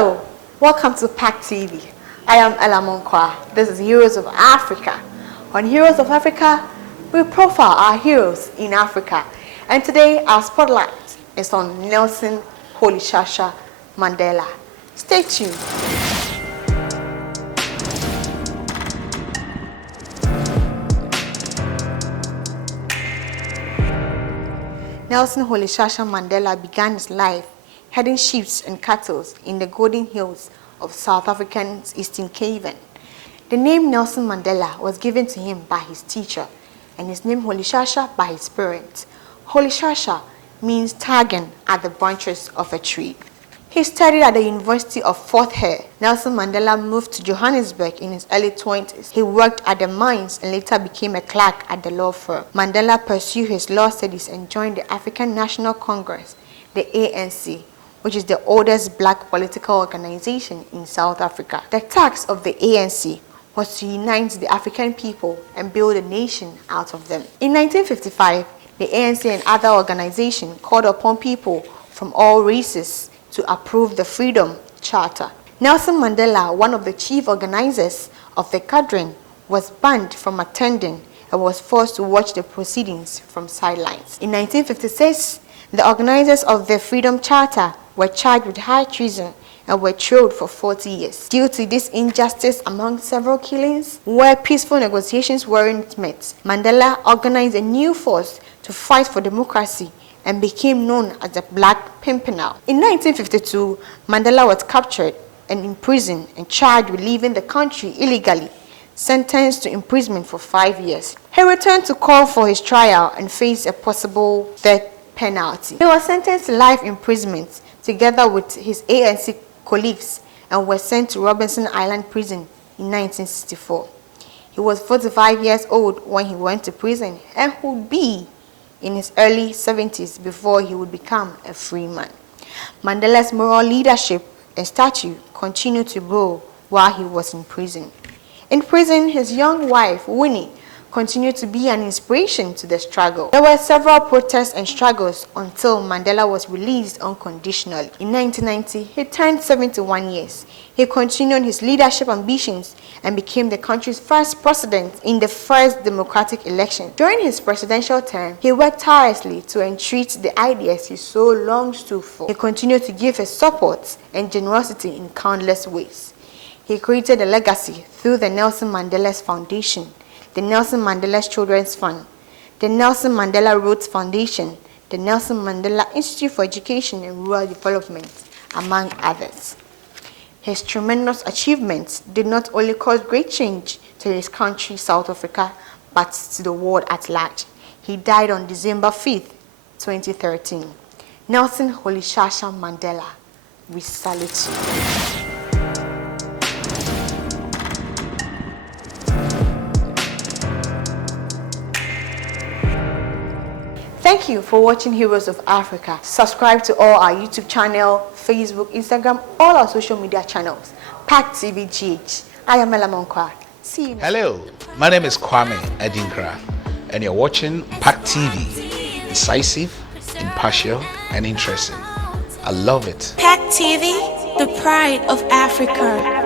Hello, welcome to PAC TV. I am Ella Monkwa. This is Heroes of Africa. On Heroes of Africa, we profile our heroes in Africa. And today, our spotlight is on Nelson Mandela. Stay tuned. Nelson Mandela began his life herding sheep and cattle in the golden hills of South Africa's Eastern Cape. The name Nelson Mandela was given to him by his teacher, and his name Holishasha by his parents. Holishasha means tagging at the branches of a tree. He studied at the University of Fort Hare. Nelson Mandela moved to Johannesburg in his early 20s. He worked at the mines and later became a clerk at the law firm. Mandela pursued his law studies and joined the African National Congress, the ANC, which is the oldest black political organization in South Africa. The task of the ANC was to unite the African people and build a nation out of them. In 1955, the ANC and other organizations called upon people from all races to approve the Freedom Charter. Nelson Mandela, one of the chief organizers of the gathering, was banned from attending and was forced to watch the proceedings from sidelines. In 1956, the organizers of the Freedom Charter were charged with high treason and were jailed for 40 years. Due to this injustice among several killings, where peaceful negotiations weren't met, Mandela organized a new force to fight for democracy and became known as the Black Pimpernel. In 1952, Mandela was captured and imprisoned and charged with leaving the country illegally, sentenced to imprisonment for 5 years. He returned to call for his trial and faced a possible death penalty. He was sentenced to life imprisonment together with his ANC colleagues and was sent to Robinson Island prison in 1964. He was 45 years old when he went to prison and would be in his early 70s before he would become a free man. Mandela's moral leadership and stature continued to grow while he was in prison. In prison, his young wife, Winnie, continued to be an inspiration to the struggle. There were several protests and struggles until Mandela was released unconditionally. In 1990, he turned 71 years. He continued his leadership ambitions and became the country's first president in the first democratic election. During his presidential term, he worked tirelessly to entreat the ideas he so long stood for. He continued to give his support and generosity in countless ways. He created a legacy through the Nelson Mandela Foundation, the Nelson Mandela Children's Fund, the Nelson Mandela Rhodes Foundation, the Nelson Mandela Institute for Education and Rural Development, among others. His tremendous achievements did not only cause great change to his country, South Africa, but to the world at large. He died on December 5th, 2013. Nelson Mandela, we salute you. Thank you for watching Heroes of Africa. Subscribe to all our YouTube channel, Facebook, Instagram, all our social media channels. PAC TV GH. I am Ella Monkwa. See you next Hello, my name is Kwame Edinkra, and you're watching PAC TV. Incisive, impartial, and interesting. I love it. PAC TV, the pride of Africa.